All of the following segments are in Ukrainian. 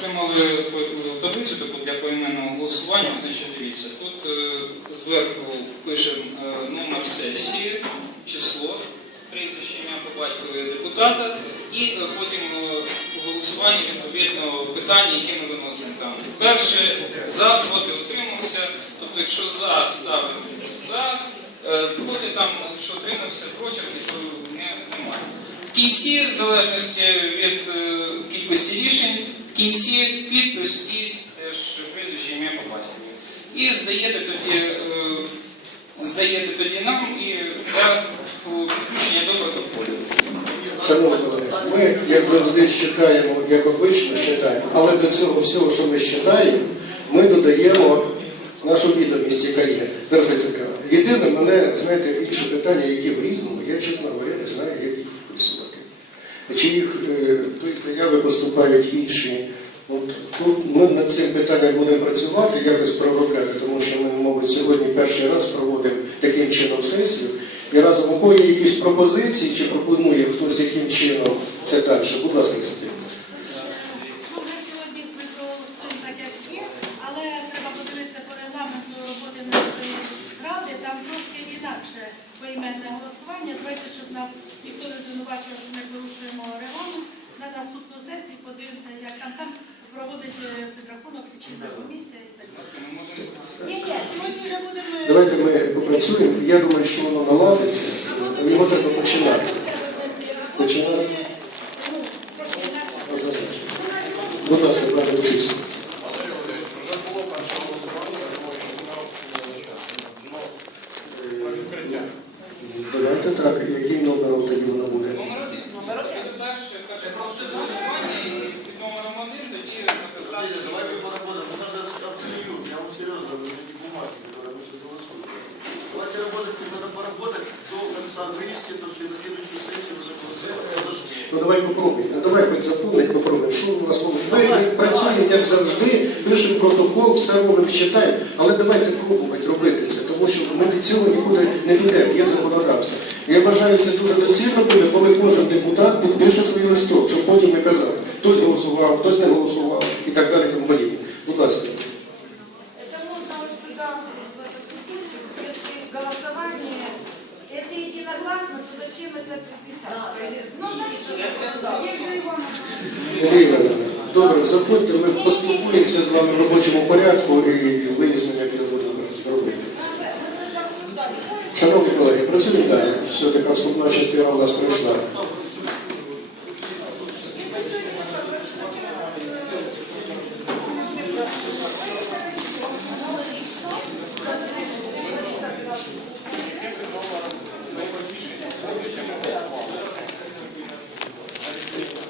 отримали таблицю таку для поіменного голосування. Значить, дивіться, тут е, зверху пишемо е, номер сесії, число, прізвище, ім'я по батькові депутата, і е, потім у голосуванні відповідно питання, які ми виносимо там. Перше за, проти, утримався. Тобто, якщо за ставимо за, проти там, що утримався, прочерк, якщо не, немає. В кінці, в залежності від кількості рішень, кінці підпис і теж прізвище ім'я по батькові. І здаєте тоді, е, здаєте тоді нам і для підключення до протоколів. Шановні колеги, ми, як завжди, читаємо, як обично читаємо, але до цього всього, що ми читаємо, ми додаємо нашу відомість, яка є. Єдине, мене, знаєте, інші питання, які в різному, я, чесно говоря, не знаю, як їх вписувати. Чи їх е, заяви поступають інші. От тут ми над цим питанням будемо працювати, якось проробляти, тому що ми, мабуть, сьогодні перший раз проводимо таким чином сесію. І разом у кого є якісь пропозиції, чи пропонує хтось яким чином це далі. Будь ласка, Ісаківна. Ну, ми сьогодні ми проголосуємо так, як є, але треба подивитися по регламенту роботи нашої ради. Там трошки інакше поіменне голосування. Давайте, щоб нас ніхто не звинувачував, що ми порушуємо регламент. На наступну сесію подивимося, як там там проводить е, підрахунок лічильна комісія і так далі. Ні, ні, сьогодні вже будемо. Давайте ми попрацюємо. Я думаю, що воно наладиться. Його треба починати. Починати Ну. Будь ласка, пане Лучицький. Давайте так, яким Ну давай попробуємо. Ну давай хоч заповнить, попробуємо. Що у нас? Ми працюємо, як завжди, пишемо протокол, все робимо, читаємо, але давайте пробувати робити це, тому що ми до цього нікуди не підемо, є законодавство. Я вважаю, це дуже доцільно буде, коли кожен депутат підпише свій листок, щоб потім не казати, хтось голосував, хтось не голосував Марія Добре, заходьте, ми поспілкуємося з вами в робочому порядку і вияснимо, як будемо робити. Шановні колеги, працюємо далі. Все, така вступна частина у нас пройшла.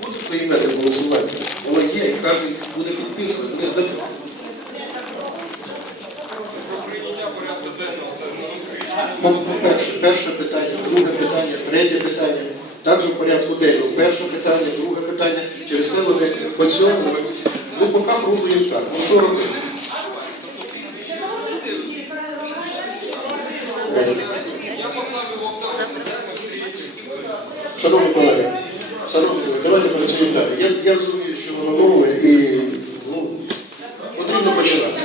Буде поіменне голосування. Воно є, і хай буде підписано. Не здати. По-перше, перше питання, друге питання, третє питання. Також в порядку денного. Перше питання, друге питання. Через те вони по цьому. Ну, поки пробуємо так. Ну що робити? Шановні колеги, шановні колеги, давайте працюємо далі. Я, я розумію, що воно нове і ну, потрібно починати.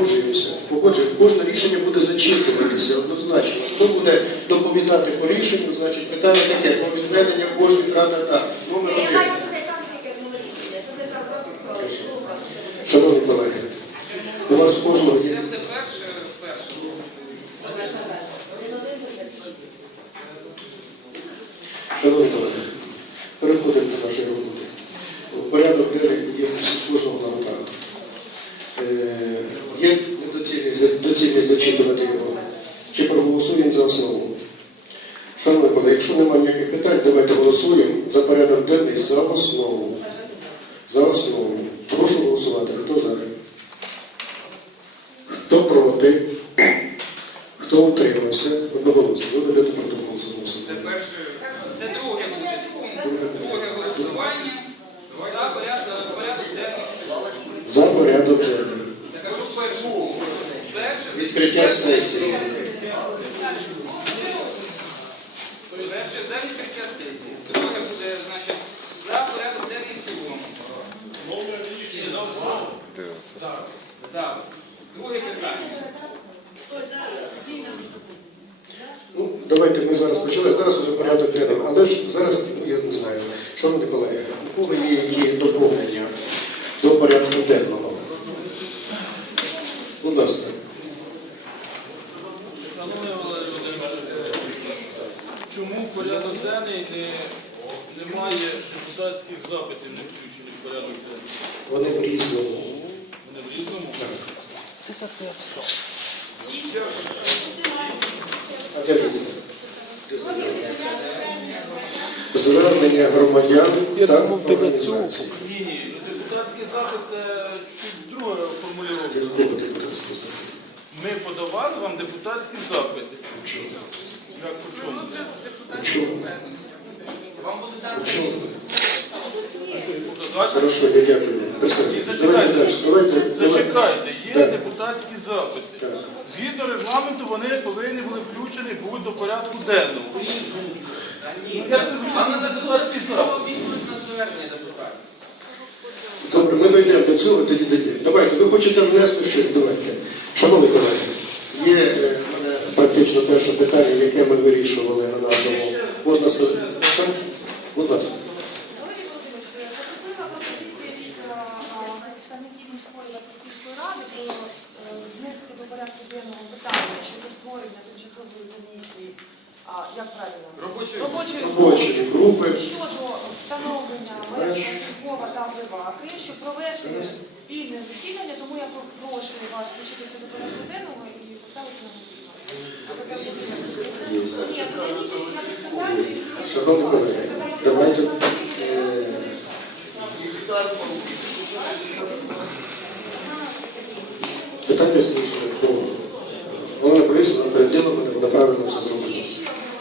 Погоджуємося, погоджуємо. Кожне рішення буде зачитуватися однозначно. Хто буде доповідати по рішенню, значить питання таке, про відведення коштів, трата та номер один. Прошу. Шановні колеги, у вас в кожного є. Це буде перше, перше. Шановні колеги, переходимо до нашої роботи. Порядок денний є у кожного на руках. Е, Є недоцільність доцільність зачитувати його? Чи проголосуємо за основу? Шановні колеги, якщо немає ніяких питань, давайте голосуємо за порядок денний за основу. За основу. Прошу голосувати. Хто за? Хто проти? Хто утримався? Одноголосно. Ви ведете протокол Це самого перше, це друге буде. Друге голосування за порядок, порядок денний. За порядок денний. Я кажу перше. Перше Відкриття сесії. Друге буде, значить, за порядок денний в. Ну, давайте ми зараз почали. Зараз вже порядок денний. Але ж зараз, ну я не знаю, шановні колеги, у кого є які доповнення до порядку денного? Будь ласка. Шановний Валерій Володимирович, чому порядок денний не, немає депутатських запитів, не включені в порядок денний? Вони в різному. Вони в різному? Так. А де? Звернення? Громадян та організацій. Ні, ні, депутатський запит це чуть друга формулювання. Ми подавали вам депутатські запити. Чому? У чому? У чому? Хорошо, я дякую. Присаджуйтесь. Давайте далі. Давайте. Зачекайте, є Так. депутатські запити. Так. Згідно регламенту вони повинні були включені бути до порядку денного. Як це запит? Добре, ми дійдемо до цього, тоді дійдемо. Давайте, ви хочете внести щось, давайте. Шановні колеги, є е, мене перше питання, яке ми вирішували на нашому, можна сказати. Будь ласка. Е, а, представників міської Васильківської ради про е, внести до порядку денного питання щодо створення тимчасової комісії, а, як правильно? Робочої групи. щодо встановлення Львова та Леваки, щоб провести спільне засідання, тому я прошу вас включити це до порядку денного і поставити на голосування. Ні, комісії на підставі Шановні колеги, давайте. е, Питання слушне. Ну, Олена Борисовна переділа мене, вона правильно це зробила.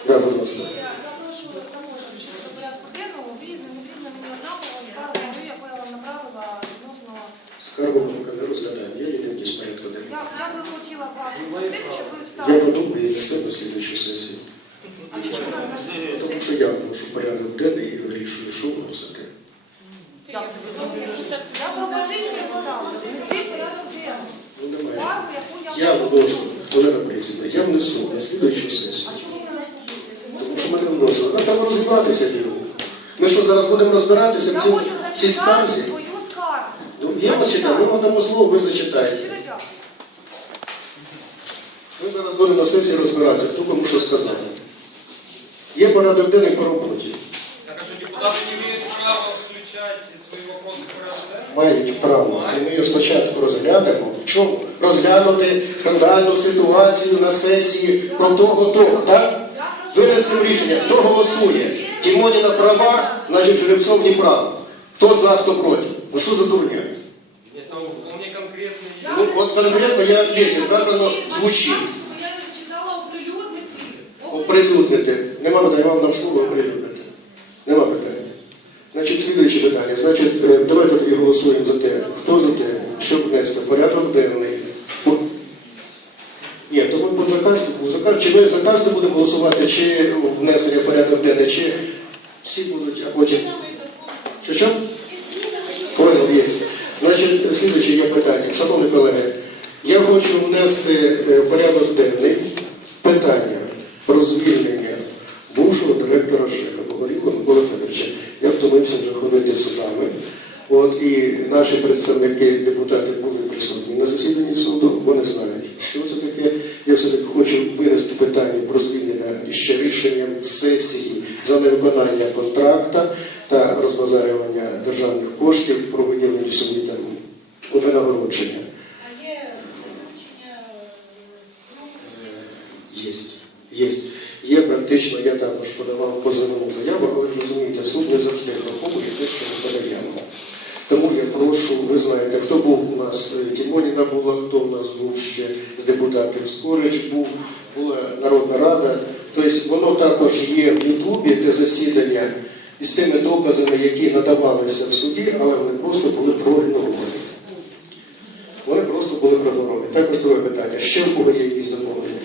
Да, будь ласка. Я прошу заможем щодо порядку денного різним, різним мені однаково скаргу, яку я вам направила відносно. Скаргу ми поки не розглядаємо, я її не вніс в порядку денного. Я, я вас попросити, Я подумаю і для себе слідуючу сесію. Тому що я вношу порядок денний і вирішую, що. Я пропозицію. Внести порядок денний. Ну, я Я хочу. вношу, Олена Борисівна, я внесу на слідуючу сесію. Тому що ми вносили. А там розібратися діло. Ми що, зараз будемо розбиратися в цій- скарзі? Ну, я вас читаю, ми вам дамо слово, ви зачитаєте. Зараз будемо на сесії розбиратися, хто кому що сказав. Є порядок денний по роботі. Так, а що депутати не мають права включати свої вопроси в порядок денний? Мають право. І ми його спочатку розглянемо. В чому? Розглянути скандальну ситуацію на сесії про того, того, так? Винесемо рішення, хто голосує. Тімоніна права, значить Жеребцов не прав. Хто за, хто проти. Ну що за дурня? Нет, там вполне конкретные Ну, от конкретно я ответил, як воно звучить. Я не зачитала оприлюднити. Оприлюднити. Нема питань, вам дам слово оприлюднити. Нема питань. Значить, слідуюче питання. Значить, е, давайте тоді голосуємо за те. Хто за те, щоб внести порядок денний? Ні, то ми за кожну, чи ми за кожну будемо голосувати, чи внесення порядок денний, чи всі будуть, а потім. Що що? Понял, є. Значить, слідуюче є питання. Шановні колеги, я хочу внести е, порядок денний питання про звільнення бувшого директора ЖЕКа Погорілого Микола Федоровича. Я втомився вже ходити судами. От і наші представники, депутати були присутні на засіданні суду, вони знають, що це таке. Я все-таки хочу винести питання про звільнення ще рішенням сесії за невиконання контракта та розбазарювання державних коштів про виділення собі там винагородження. А є заключення групи. Є, є. Є практично, я також подавав позовну заяву, але розумієте, суд не завжди враховує те, що ми подаємо. Тому я прошу, ви знаєте, хто був у нас, е, Тімоніна була, хто у нас був ще з депутатів Скорич, був, була Народна Рада. Тобто воно також є в Ютубі, те засідання із тими доказами, які надавалися в суді, але вони просто були проігноровані. Вони просто були проігноровані. Також друге питання. Ще в кого є якісь доповнення?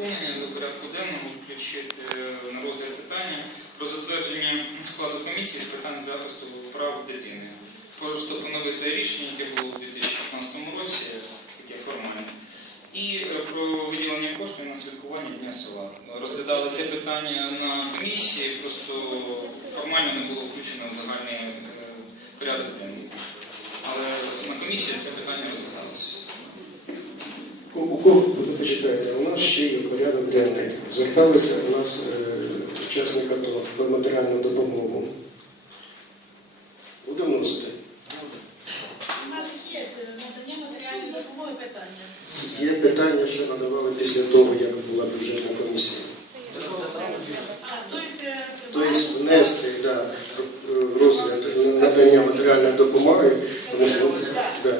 доповнення до порядку денного включити е, на розгляд питання про затвердження складу комісії з питань захисту прав дитини. Просто поновити рішення, яке було у 2015 році, таке формальне. І е, про виділення коштів на святкування Дня села. Розглядали це питання на комісії, просто формально не було включено в загальний е, порядок денний. Але на комісії це питання розглядалося. У, у нас ще є порядок денний. Зверталися у нас е, учасники АТО про матеріальну допомогу. Будемо вносити. У нас є е, надання матеріальної допомоги питання. Є питання, що надавали після того, як була бюджетна комісія. Тобто, е, внести да, в розгляд надання матеріальної допомоги, тому що да.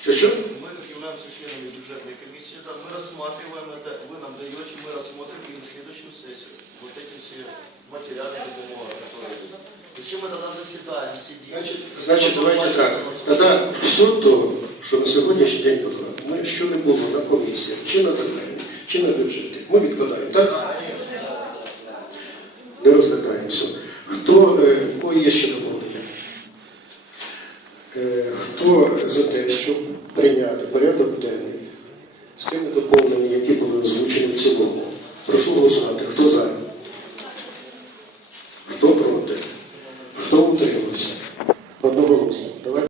Що що? Мы как являемся членами бюджетной комиссии, да, мы рассматриваем это, вы нам даете, мы рассмотрим и на следующую сессию вот эти все материальные бумаги, которые... Зачем мы тогда заседаем, сидим? Значить, значить, давайте так. Тоді все то, що на сьогоднішній день було, ми що не було на комісіях, чи на земельні, чи на бюджеті, ми відкладаємо, так? Не розглядаємо все. Хто, е, у кого є ще